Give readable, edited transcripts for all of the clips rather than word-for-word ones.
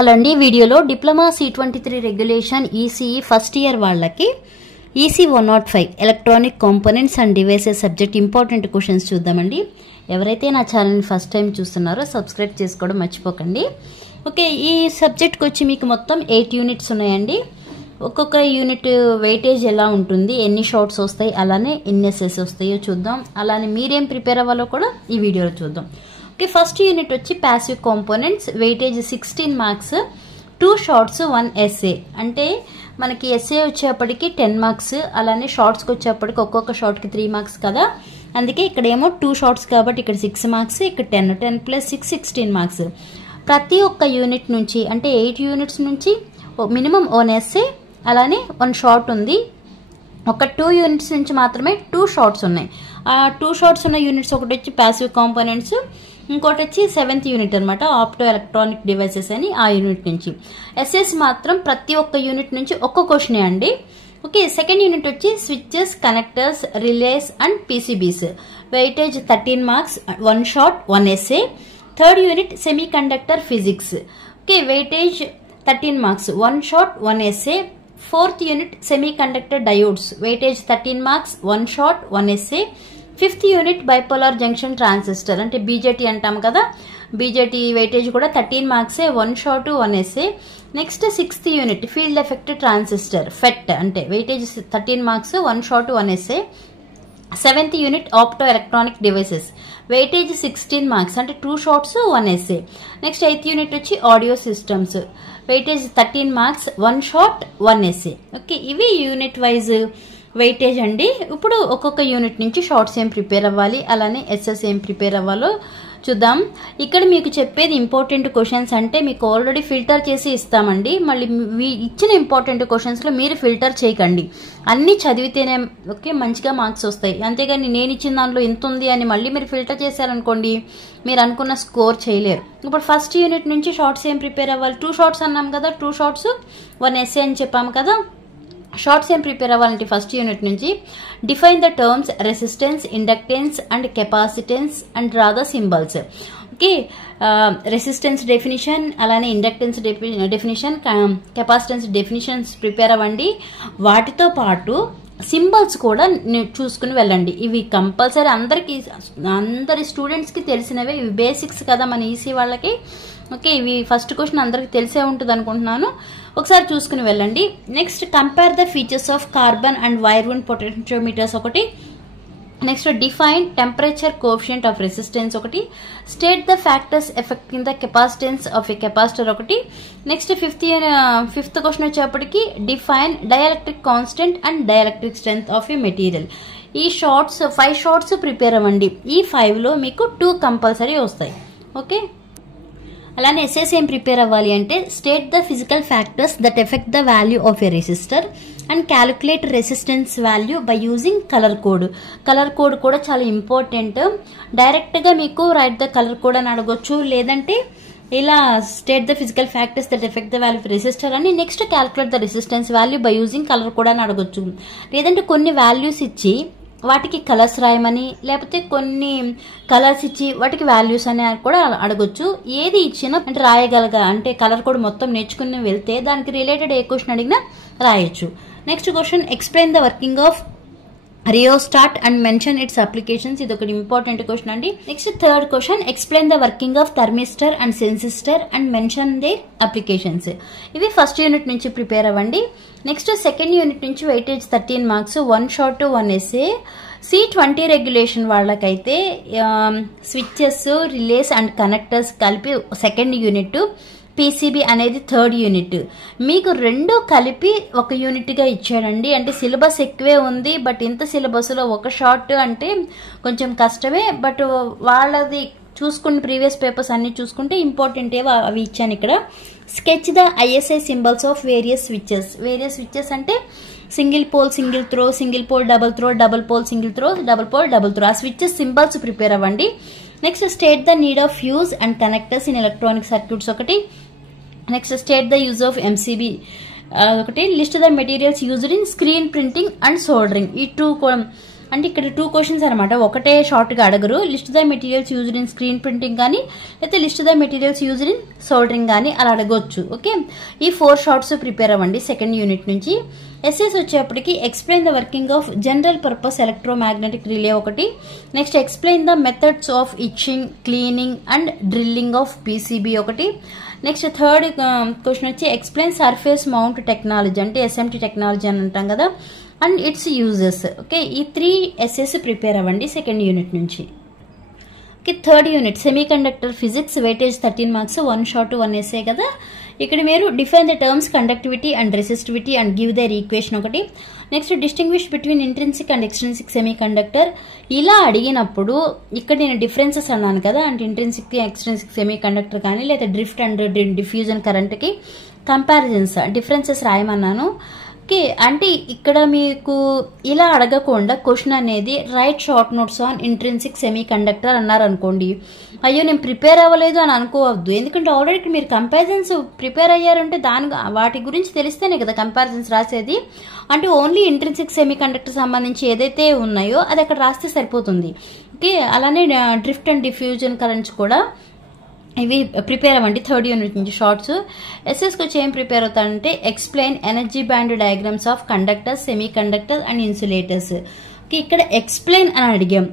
Hello అండి, వీడియోలో diploma C23 regulation ECE first year వాళ్ళకి EC 105 electronic components and devices subject important questions చూద్దామండి. ఎవరైతే నా ఛానల్ని ఫస్ట్ టైం చూస్తున్నారో సబ్స్క్రైబ్ చేసుకోవడం మర్చిపోకండి. ఓకే, ఈ సబ్జెక్ట్కి వచ్చి మీకు మొత్తం 8 యూనిట్స్ ఉన్నాయండి. ఒక్కొక్క యూనిట్ వెయిటేజ్ ఎలా ఉంటుంది, ఎన్ని షార్ట్స్ వస్తాయి, అలానే ఎన్ని ఎస్ఎస్ వస్తాయో చూద్దాం. అలానే మీరేం ప్రిపేర్ అవ్వాలో కూడా ఈ వీడియోలో చూద్దాం. ఓకే, ఫస్ట్ యూనిట్ వచ్చి passive components, weightage 16 marks, 2 shorts 1 SA. అంటే మనకి ఎస్ఏ వచ్చేప్పటికి 10 మార్క్స్, అలానే షార్ట్స్కి వచ్చేప్పటికి ఒక్కొక్క షార్ట్కి 3 మార్క్స్ కదా. అందుకే ఇక్కడ ఏమో 2 షార్ట్స్ కాబట్టి ఇక్కడ 6 మార్క్స్, ఇక్కడ 10 ప్లస్ 6 16 మార్క్స్. ప్రతి ఒక్క యూనిట్ నుంచి అంటే 8 యూనిట్స్ నుంచి మినిమం 1 ఎస్ఏ, అలానే 1 షార్ట్ ఉంది. ఒక 2 యూనిట్స్ నుంచి మాత్రమే 2 షార్ట్స్ ఉన్నాయి. ఆ 2 షార్ట్స్ ఉన్న యూనిట్స్ ఒకటి వచ్చి ప్యాసివ్ కాంపోనెంట్స్, ఇంకోటి వచ్చి 7th యూనిట్ అనమాట ఆప్టో ఎలక్ట్రానిక్ డివైసెస్ అని ఆ యూనిట్ నుంచి. ఎస్ఎస్ మాత్రం ప్రతి ఒక్క యూనిట్ నుంచి ఒక్క క్వశ్చనే అండి. ఓకే, సెకండ్ యూనిట్ వచ్చి switches, connectors, relays and PCBs, weightage 13 marks, 1 short 1 SA. Third unit semiconductor physics. Okay, weightage 13 marks, 1 short 1 SA. Fourth unit semiconductor diodes, weightage 13 marks, 1 short 1 SA. Fifth unit bipolar junction transistor అంటే BJT అంటాం కదా, BJT weightage కూడా 13 మార్క్సే, 1 short 1 SA. Next 6th unit field effect transistor ఫెట్ అంటే weightage 13 marks, 1 short 1 SA. 7th unit opto electronic devices, weightage 16 marks అంటే 2 shorts 1 SA. Next 8th unit వచ్చి audio systems, weightage 13 marks, 1 short 1 SA. Okay, ఇవి unit wise weightage అండి. ఇప్పుడు ఒక్కొక్క unit నుంచి shorts ఏం prepare అవ్వాలి, అలానే ఎస్ఎస్ ఏం ప్రిపేర్ అవ్వాలో చూద్దాం. ఇక్కడ మీకు చెప్పేది ఇంపార్టెంట్ క్వశ్చన్స్ అంటే మీకు ఆల్రెడీ ఫిల్టర్ చేసి ఇస్తామండి. మళ్ళీ ఇచ్చిన ఇంపార్టెంట్ క్వశ్చన్స్లో మీరు ఫిల్టర్ చేయకండి, అన్నీ చదివితేనే ఓకే మంచిగా మార్క్స్ వస్తాయి. అంతేగాని నేను ఇచ్చిన దాంట్లో ఇంత ఉంది అని మళ్ళీ మీరు ఫిల్టర్ చేశారనుకోండి, మీరు అనుకున్న స్కోర్ చేయలేరు. ఇప్పుడు ఫస్ట్ యూనిట్ నుంచి షార్ట్స్ ఏం ప్రిపేర్ అవ్వాలి, 2 షార్ట్స్ అన్నాం కదా, 2 షార్ట్స్ 1 ఎస్ఏ అని చెప్పాము కదా. షార్ట్స్ ఏం ప్రిపేర్ అవ్వాలంటే ఫస్ట్ యూనిట్ నుంచి define the terms resistance, inductance and capacitance and draw the symbols. Okay, resistance definition, అలానే inductance definition, capacitance definitions prepare అవ్వండి. వాటితో పాటు సింబల్స్ కూడా చూసుకుని వెళ్ళండి. ఇవి కంపల్సరీ అందరి స్టూడెంట్స్కి తెలిసినవే, ఇవి బేసిక్స్ కదా మన ఈసీ వాళ్ళకి. ఓకే, ఇవి ఫస్ట్ క్వశ్చన్ అందరికి తెలిసే ఉంటుంది అనుకుంటున్నాను, ఒకసారి చూసుకుని వెళ్ళండి. Next compare the features of carbon and wire wound potentiometers ఒకటి. Next define temperature coefficient of resistance ఒకటి. State the factors affecting the capacitance of a capacitor ఒకటి. నెక్స్ట్ ఫిఫ్త్ క్వశ్చన్ వచ్చేప్పటికి define dielectric constant and dielectric strength of a material. ఈ shorts 5 shorts prepare అవ్వండి. ఈ 5లో మీకు 2 compulsory వస్తాయి. Okay, అలానే SS ఏం ప్రిపేర్ అవ్వాలి అంటే state the physical factors that affect the value of a resistor and calculate resistance value by using colour code. Colour code కూడా చాలా ఇంపార్టెంట్. డైరెక్ట్గా మీకు రైట్ ద కలర్ కోడ్ అని అడగొచ్చు, లేదంటే ఇలా state the physical factors that affect the value of resistor అని next calculate the resistance value by using colour code అని అడగొచ్చు. లేదంటే కొన్ని వాల్యూస్ ఇచ్చి వాటికి కలర్స్ రాయమని, లేకపోతే కొన్ని కలర్స్ ఇచ్చి వాటికి వాల్యూస్ అని కూడా అడగొచ్చు. ఏది ఇచ్చినా అంటే రాయగలగా అంటే కలర్ కోడ్ మొత్తం నేర్చుకుని వెళ్తే దానికి రిలేటెడ్ ఏ క్వశ్చన్ అడిగినా రాయొచ్చు. Next question explain the working of rheostat and mention its applications. ఇది ఒకటి ఇంపార్టెంట్ క్వశ్చన్ అండి. Next third question explain the working of thermistor and sensistor and mention the applications. ఇవి ఫస్ట్ యూనిట్ నుంచి prepare అవ్వండి. Next second unit నుంచి weightage 13 marks, 1 short 1 SA. C20 regulation వాళ్ళకైతే switches, relays and connectors కలిపి second unit, PCB అనేది third unit. మీకు 2 కలిపి ఒక యూనిట్గా ఇచ్చాడండి. అంటే సిలబస్ ఎక్కువే ఉంది, బట్ ఇంత సిలబస్లో 1 షార్ట్ అంటే కొంచెం కష్టమే. బట్ వాళ్ళది చూసుకుని ప్రీవియస్ పేపర్స్ అన్ని చూసుకుంటే ఇంపార్టెంట్ ఏవో అవి ఇచ్చాను ఇక్కడ. Sketch the ISI symbols of various switches. Various switches అంటే single pole single throw, single pole double throw, double pole single throw, double pole double throw, ఆ స్విచ్చెస్ సింబల్స్ ప్రిపేర్ అవ్వండి. Next state the need of fuse and connectors in electronic circuits ఒకటి. Next state the use of MCB ఒకటి. List the materials used in screen printing and soldering. ఈ 2 అంటే ఇక్కడ 2 questions అనమాట, ఒకటే షార్ట్గా అడగరు. List the materials used in screen printing కానీ లేకపోతే list the materials used in soldering కానీ అలా అడగొచ్చు. ఓకే, ఈ 4 షార్ట్స్ ప్రిపేర్ అవ్వండి సెకండ్ యూనిట్ నుంచి. ఎస్ఎస్ వచ్చేప్పటికి explain the working of general purpose electromagnetic relay ఒకటి. Next explain the methods of etching, cleaning and drilling of PCB ఒకటి. Next third question వచ్చి ఎక్స్ప్లెయిన్ సర్ఫేస్ మౌంట్ టెక్నాలజీ, అంటే SMT technology అని అంటాం కదా, and it's uses. Okay, ఈ 3 SS prepare అవ్వండి second unit నుంచి. Okay, third unit semiconductor physics, weightage 13 marks, 1 short 1 SA కదా. ఇక్కడ మీరు define the terms conductivity and resistivity and give their equation ఒకటి. Next distinguish between intrinsic and extrinsic semiconductor. ఇలా అడిగినప్పుడు ఇక్కడ నేను డిఫరెన్సెస్ అన్నాను కదా, అంటే ఇంట్రిన్సిక్ ఎక్స్ట్రిన్సిక్ సెమీ కండక్టర్ కానీ లేదా డ్రిఫ్ట్ అండ్ డిఫ్యూజన్ కరెంట్కి కంపారిజన్స్ డిఫరెన్సెస్ రాయమన్నాను. ఓకే, అంటే ఇక్కడ మీకు ఇలా అడగకుండా క్వశ్చన్ అనేది write short notes on intrinsic semiconductor అన్నారు అనుకోండి, అయ్యో నేను ప్రిపేర్ అవ్వలేదు అని అనుకోవద్దు. ఎందుకంటే ఆల్రెడీ మీరు కంపారిజన్స్ ప్రిపేర్ అయ్యారంటే వాటి గురించి తెలిస్తేనే కదా కంపారిజన్స్ రాసేది. అంటే ఓన్లీ ఇంట్రిన్సిక్ సెమీ కండక్టర్ సంబంధించి ఏదైతే ఉన్నాయో అది అక్కడ రాస్తే సరిపోతుంది. ఓకే, అలానే డ్రిఫ్ట్ అండ్ డిఫ్యూజన్ కరెంట్స్ కూడా ఇవి ప్రిపేర్ అవ్వండి థర్డ్ యూనిట్ నుంచి షార్ట్స్. ఎస్ఎస్కి వచ్చి ఏం ప్రిపేర్ అవుతారంటే explain energy band diagrams of conductors, semiconductors and insulators. ఇక్కడ ఎక్స్ప్లెయిన్ అని అడిగాం.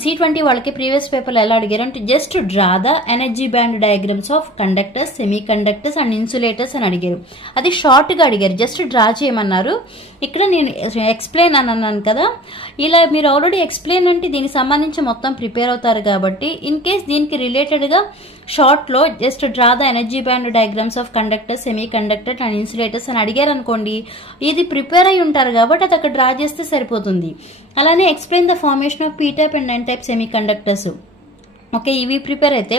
C20 వాళ్ళకి ప్రీవియస్ పేపర్లో ఎలా అడిగారు అంటే just draw the energy band diagrams of conductors, semiconductors and insulators అని అడిగారు. అది షార్ట్గా అడిగారు, జస్ట్ డ్రా చేయమన్నారు. ఇక్కడ నేను ఎక్స్ప్లెయిన్ అని అన్నాను కదా, ఇలా మీరు ఆల్రెడీ ఎక్స్ప్లెయిన్ అంటే దీనికి సంబంధించి మొత్తం ప్రిపేర్ అవుతారు కాబట్టి ఇన్ కేస్ దీనికి రిలేటెడ్గా షార్ట్లో just draw the energy band diagrams of conductors, semiconductor and insulators అని అడిగారు అనుకోండి, ఇది ప్రిపేర్ అయి ఉంటారు కాబట్టి అది అక్కడ డ్రా చేస్తే సరిపోతుంది. అలానే explain the formation of P type and N type semiconductors. Okay, ఇవి ప్రిపేర్ అయితే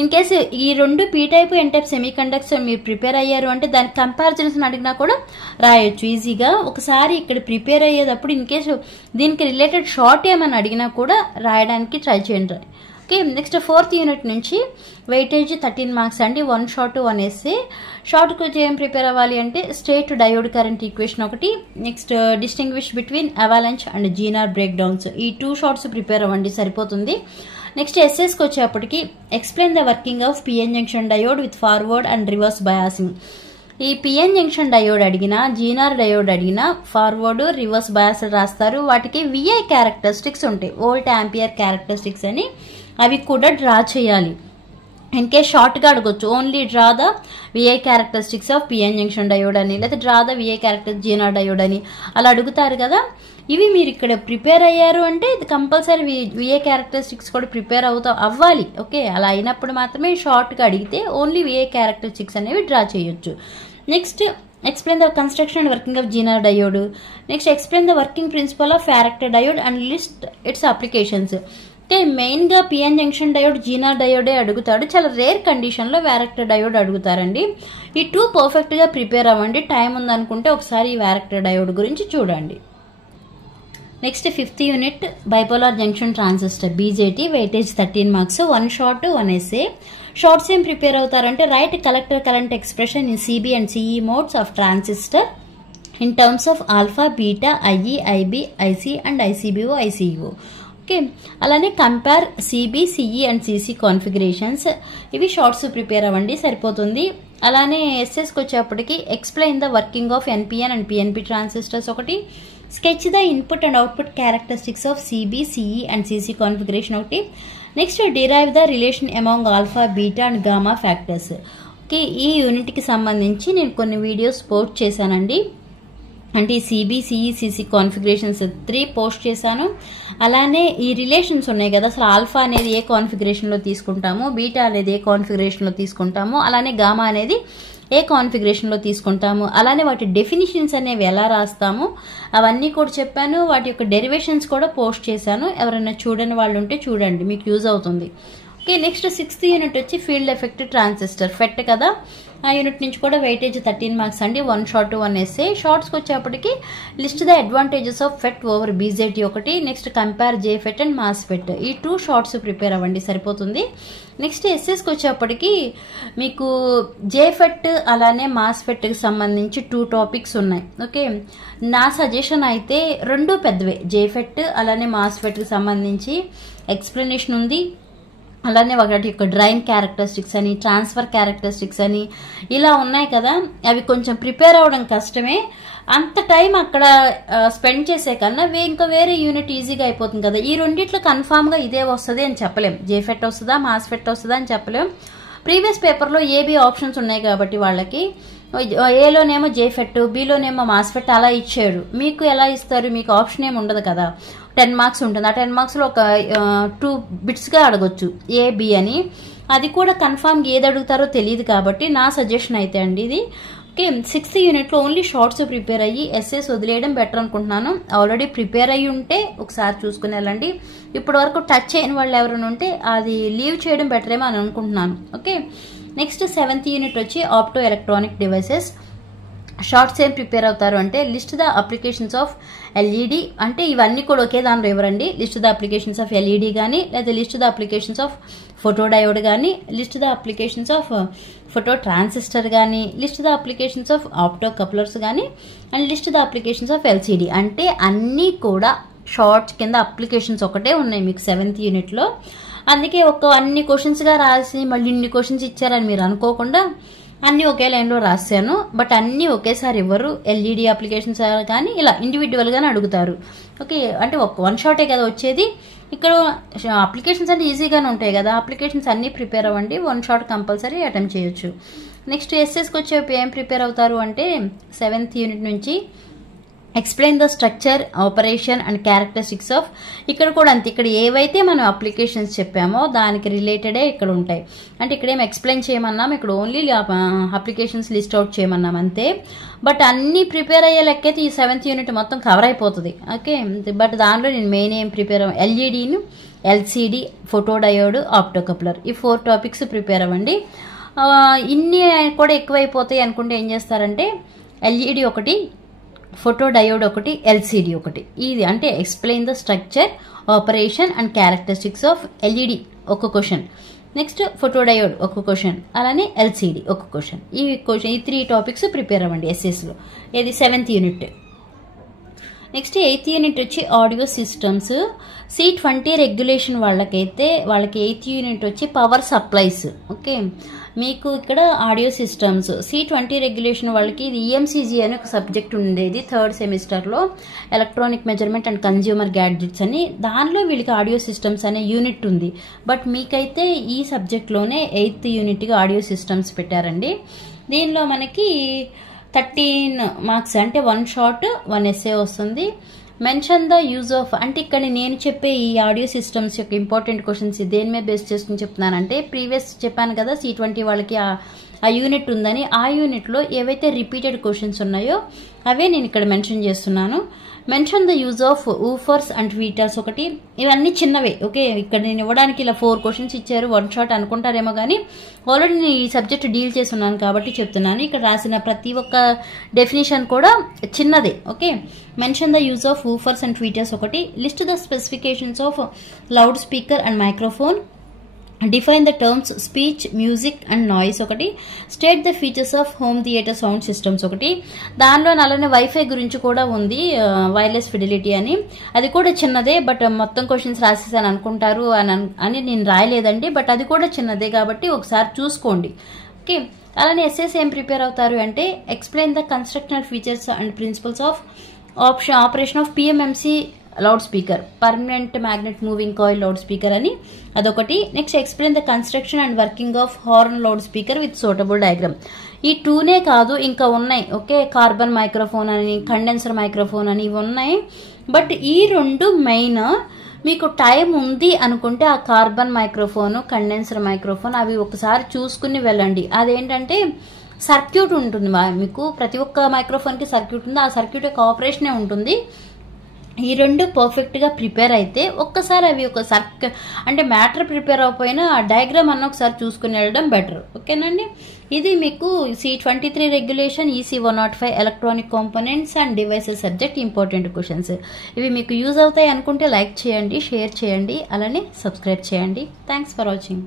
ఇన్ కేసు ఈ 2 P type N type semiconductors మీరు ప్రిపేర్ అయ్యారు అంటే దాని కంపారిజన్స్ అడిగినా కూడా రాయొచ్చు ఈజీగా. ఒకసారి ఇక్కడ ప్రిపేర్ అయ్యేటప్పుడు ఇన్ కేసు దీనికి రిలేటెడ్ షార్ట్ ఏమని అడిగినా కూడా రాయడానికి ట్రై చేయండి. ఓకే, నెక్స్ట్ 4th యూనిట్ నుంచి వెయిటేజ్ 13 మార్క్స్ అండి, 1 షార్ట్ 1 ఎస్ఏ. షార్ట్కి వచ్చి ఏం ప్రిపేర్ అవ్వాలి అంటే స్టేట్ డయోడ్ కరెంట్ ఈక్వేషన్ ఒకటి. Next distinguish between avalanche and Zener break downs. ఈ 2 షార్ట్స్ ప్రిపేర్ అవ్వండి సరిపోతుంది. నెక్స్ట్ ఎస్ఎస్కి వచ్చేప్పటికి explain the working of PN junction diode with forward and reverse biasing. ఈ పిఎన్ జంక్షన్ డయోడ్ అడిగినా, Zener diode అడిగినా forward reverse bias రాస్తారు. వాటికి VI characteristics ఉంటాయి, వోల్ట్ యాంపియర్ క్యారెక్టరిస్టిక్స్ అని, అవి కూడా డ్రా చేయాలి. ఇన్ కేస్ షార్ట్గా అడగొచ్చు, only draw the VI characteristics of PN junction diode అని, లేదా draw the VI character zener diode అని అలా అడుగుతారు కదా. ఇవి మీరు ఇక్కడ ప్రిపేర్ అయ్యారు అంటే ఇది కంపల్సరీ విఐ క్యారెక్టరిస్టిక్స్ కూడా ప్రిపేర్ అవ్వాలి. ఓకే, అలా అయినప్పుడు మాత్రమే షార్ట్గా అడిగితే ఓన్లీ విఐ క్యారెక్టరిస్టిక్స్ అనేవి డ్రా చేయొచ్చు. Next explain the construction and working of zener diode. Next explain the working principle of varactor diode and list its applications. అంటే మెయిన్గా పిఎన్ జంక్షన్ డయోడ్, జీనార్ డయోడే అడుగుతాడు. చాలా రేర్ కండిషన్లో వ్యారక్టర్ డయోడ్ అడుగుతారండి. ఈ 2 పర్ఫెక్ట్గా ప్రిపేర్ అవ్వండి. టైం ఉందనుకుంటే ఒకసారి ఈ వ్యారక్టర్ డయోడ్ గురించి చూడండి. Next 5th unit bipolar junction transistor BJT, weightage 13 marks, 1 short 1 SA. Shorts ఏం ప్రిపేర్ అవుతారంటే write collector current expression in CB and CE modes of transistor in terms of alpha, beta, IE, IB, IC and ICBO, ICEO. Okay, అలానే compare CB, CE and CC configurations. ఇవి shorts prepare అవ్వండి సరిపోతుంది. అలానే ఎస్ఎస్కి వచ్చేప్పటికి explain the working of NPN and PNP transistors ఒకటి. Sketch the input and output characteristics of CB, CE and CC configuration ఒకటి. Next derive the relation among alpha, beta and gamma factors. Okay, ఈ యూనిట్కి సంబంధించి నేను కొన్ని videos post చేశానండి. అంటే CB, CE, CC configurations 3 post చేశాను. అలానే ఈ రిలేషన్స్ ఉన్నాయి కదా, అసలు ఆల్ఫా అనేది ఏ కాన్ఫిగరేషన్లో తీసుకుంటాము, బీటా అనేది ఏ కాన్ఫిగరేషన్లో తీసుకుంటాము, అలానే గామా అనేది ఏ కాన్ఫిగరేషన్లో తీసుకుంటాము, అలానే వాటి డెఫినిషన్స్ అనేవి ఎలా రాస్తాము అవన్నీ కూడా చెప్పాను. వాటి యొక్క డెరివేషన్స్ కూడా పోస్ట్ చేశాను. ఎవరైనా చూడని వాళ్ళు ఉంటే చూడండి, మీకు యూజ్ అవుతుంది. ఓకే, నెక్స్ట్ 6th యూనిట్ వచ్చి ఫీల్డ్ ఎఫెక్ట్ ట్రాన్సిస్టర్ ఫెట్ కదా, ఆ యూనిట్ నుంచి కూడా వెయిటేజ్ 13 మార్క్స్ అండి. 1 షార్ట్ 1 ఎస్ఏ. షార్ట్స్కి వచ్చేప్పటికి list the advantages of FET over BJT ఒకటి, next compare JFET and MOSFET, ఈ 2 షార్ట్స్ ప్రిపేర్ అవ్వండి సరిపోతుంది. నెక్స్ట్ ఎస్ఎస్కి వచ్చేప్పటికి మీకు జే ఫెట్ అలానే మాస్ ఫెట్కి సంబంధించి 2 టాపిక్స్ ఉన్నాయి. ఓకే, నా సజెషన్ అయితే 2 పెద్దవే, జే ఫెట్ అలానే మాస్ ఫెట్కి సంబంధించి ఎక్స్ప్లెనేషన్ ఉంది, అలానే ఒకటి యొక్క డ్రైన్ క్యారెక్టరిస్టిక్స్ అని, ట్రాన్స్ఫర్ క్యారెక్టరిస్టిక్స్ అని ఇలా ఉన్నాయి కదా, అవి కొంచెం ప్రిపేర్ అవ్వడం కష్టమే. అంత టైం అక్కడ స్పెండ్ చేసే కన్నా ఇంకా వేరే యూనిట్ ఈజీగా అయిపోతుంది కదా. ఈ రెండిట్లో కన్ఫామ్గా ఇదే వస్తుంది అని చెప్పలేం, జేఫెట్ వస్తుందా మాస్ ఫెట్ వస్తుందా అని చెప్పలేం. ప్రీవియస్ పేపర్లో ఏబీ ఆప్షన్స్ ఉన్నాయి కాబట్టి వాళ్ళకి ఏలోనేమో జేఫెట్, బీలోనేమో మాస్ ఫెట్ అలా ఇచ్చాడు. మీకు ఎలా ఇస్తారు, మీకు ఆప్షన్ ఏమి ఉండదు కదా. 10 మార్క్స్ ఉంటుంది, ఆ 10 మార్క్స్లో ఒక 2 బిట్స్గా అడగొచ్చు ఏ బి అని. అది కూడా కన్ఫామ్గా ఏది అడుగుతారో తెలియదు కాబట్టి నా సజెషన్ అయితే అండి ఇది. ఓకే, 6th యూనిట్లో ఓన్లీ షార్ట్స్ ప్రిపేర్ అయ్యి ఎస్ఏస్ వదిలేయడం బెటర్ అనుకుంటున్నాను. ఆల్రెడీ ప్రిపేర్ అయ్యి ఉంటే ఒకసారి చూసుకుని వెళ్ళండి, ఇప్పటి వరకు టచ్ అయిన వాళ్ళు ఎవరైనా ఉంటే అది లీవ్ చేయడం బెటర్ ఏమో అని అనుకుంటున్నాను. ఓకే, నెక్స్ట్ 7th యూనిట్ వచ్చి ఆప్టో ఎలక్ట్రానిక్ డివైసెస్. షార్ట్స్ ఏం ప్రిపేర్ అవుతారు అంటే list the applications of LED, అంటే ఇవన్నీ కూడా ఒకే దానిలో ఇవ్వరండి. List the applications of LED కానీ, లేదా list the applications of photo diode కానీ, list the applications of photo transistor కానీ, list the applications of opto couplers కానీ, and list the applications of LCD. అంటే అన్నీ కూడా షార్ట్స్ కింద అప్లికేషన్స్ ఒకటే ఉన్నాయి మీకు 7th యూనిట్లో. అందుకే అన్ని క్వశ్చన్స్గా రాసి మళ్ళీ ఇన్ని క్వశ్చన్స్ ఇచ్చారని మీరు అనుకోకుండా అన్నీ ఒకే లైన్లో రాశాను. బట్ అన్నీ ఒకేసారి ఇవ్వరు, ఎల్ఈడి అప్లికేషన్స్ కానీ ఇలా ఇండివిజువల్గానే అడుగుతారు. ఓకే, అంటే 1 షాటే కదా వచ్చేది. ఇక్కడ అప్లికేషన్స్ అంటే ఈజీగానే ఉంటాయి కదా, అప్లికేషన్స్ అన్నీ ప్రిపేర్ అవ్వండి, 1 షాట్ కంపల్సరీ అటెంప్ట్ చేయొచ్చు. నెక్స్ట్ ఎస్ఎస్కి వచ్చే ఏం ప్రిపేర్ అవుతారు అంటే 7th యూనిట్ నుంచి explain the structure, operation and characteristics of, ఇక్కడ కూడా అంతే, ఇక్కడ ఏవైతే మనం అప్లికేషన్స్ చెప్పామో దానికి రిలేటెడే ఇక్కడ ఉంటాయి. అంటే ఇక్కడ ఏం ఎక్స్ప్లెయిన్ చేయమన్నాం, ఇక్కడ ఓన్లీ అప్లికేషన్స్ లిస్ట్ అవుట్ చేయమన్నాం అంతే. బట్ అన్ని ప్రిపేర్ అయ్యే లెక్కైతే ఈ 7th యూనిట్ మొత్తం కవర్ అయిపోతుంది. ఓకే, బట్ దానిలో నేను మెయిన్ ఏం ప్రిపేర్ ఎల్ఈడిను, LCD, photo diode, opto coupler, ఈ 4 టాపిక్స్ ప్రిపేర్ అవ్వండి. ఇన్ని కూడా ఎక్కువైపోతాయి అనుకుంటే ఏం చేస్తారంటే ఎల్ఈడి ఒకటి, ఫోటో డయోడ్ ఒకటి, ఎల్సిడి ఒకటి, ఇది అంటే explain the structure, operation and characteristics of LED ఒక క్వశ్చన్, నెక్స్ట్ ఫోటో డయోడ్ ఒక క్వశ్చన్, అలానే ఎల్సిడి ఒక క్వశ్చన్. ఈ 3 టాపిక్స్ ప్రిపేర్ అవ్వండి ఎస్ఎస్లో. ఇది 7th unit. Next 8th unit వచ్చి ఆడియో సిస్టమ్స్. C20 రెగ్యులేషన్ వాళ్ళకి 8th యూనిట్ వచ్చి పవర్ సప్లైస్. ఓకే, మీకు ఇక్కడ ఆడియో సిస్టమ్స్ C20 రెగ్యులేషన్ వాళ్ళకి ఇది ఈఎంసీజీ అనే ఒక సబ్జెక్ట్ ఉండేది 3rd సెమిస్టర్లో, electronic measurement and consumer gadgets అని. దానిలో వీళ్ళకి ఆడియో సిస్టమ్స్ అనే యూనిట్ ఉంది. బట్ మీకైతే ఈ సబ్జెక్ట్లోనే 8th యూనిట్గా ఆడియో సిస్టమ్స్ పెట్టారండి. దీనిలో మనకి 13 మార్క్స్ అంటే 1 షార్ట్ 1 ఎస్ఏ వస్తుంది. మెన్షన్ ద యూజ్ ఆఫ్, అంటే ఇక్కడ నేను చెప్పే ఈ ఆడియో సిస్టమ్స్ యొక్క ఇంపార్టెంట్ క్వశ్చన్స్ దేని మీద బేస్ చేసుకుని చెప్తున్నానంటే, ప్రీవియస్ చెప్పాను కదా C20 వాళ్ళకి ఆ యూనిట్ ఉందని, ఆ యూనిట్లో ఏవైతే రిపీటెడ్ క్వశ్చన్స్ ఉన్నాయో అవే నేను ఇక్కడ మెన్షన్ చేస్తున్నాను. Mention the use of woofers and tweeters ఒకటి, ఇవన్నీ చిన్నవే. ఓకే, ఇక్కడ నేను ఇవ్వడానికి ఇలా 4 క్వశ్చన్స్ ఇచ్చారు, 1 షాట్ అనుకుంటారేమో కానీ ఆల్రెడీ నేను ఈ సబ్జెక్ట్ డీల్ చేస్తున్నాను కాబట్టి చెప్తున్నాను. ఇక్కడ రాసిన ప్రతి ఒక్క డెఫినేషన్ కూడా చిన్నదే. Okay, mention the use of woofers and tweeters ఒకటి, list the specifications of loud speaker and microphone, define the terms speech, music and noise ఒకటి, state the features of home theatre sound systems ఒకటి. దానిలో అలానే wifi గురించి కూడా ఉంది, wireless fidelity అని, అది కూడా చిన్నదే. బట్ మొత్తం క్వశ్చన్స్ రాసేసాను అనుకుంటారు అని నేను రాయలేదండి, బట్ అది కూడా చిన్నదే కాబట్టి ఒకసారి చూసుకోండి. ఓకే, అలానే ఎస్ఎస్ ఏం ప్రిపేర్ అవుతారు అంటే explain the constructional features and principles of operation of PMMC loud speaker, permanent magnet moving coil loud speaker అని అదొకటి. Next explain the construction and working of horn loud speaker with suitable diagram. ఈ 2నే కాదు ఇంకా ఉన్నాయి. Okay, carbon microphone అని, condenser microphone అని ఇవి ఉన్నాయి. బట్ ఈ 2 మెయిన్. మీకు టైం ఉంది అనుకుంటే ఆ కార్బన్ మైక్రోఫోన్, కండెన్సర్ మైక్రోఫోన్ అవి ఒకసారి చూసుకుని వెళ్ళండి. అదేంటంటే సర్క్యూట్ ఉంటుంది మీకు, ప్రతి ఒక్క మైక్రోఫోన్కి సర్క్యూట్ ఉంది, ఆ సర్క్యూట్ యొక్క ఆపరేషనే ఉంటుంది. ఈ రెండు పర్ఫెక్ట్గా ప్రిపేర్ అయితే ఒక్కసారి అవి ఒక అంటే మ్యాటర్ ప్రిపేర్ అవ్వకపోయినా ఆ డయాగ్రామ్ అన్న ఒకసారి చూసుకుని వెళ్ళడం బెటర్. ఓకేనండి. ఇది మీకు C23 regulation, EC105 electronic components and devices subject important questions. ఇవి మీకు యూజ్ అవుతాయి అనుకుంటే లైక్ చేయండి, షేర్ చేయండి, అలానే సబ్స్క్రైబ్ చేయండి. Thanks for watching.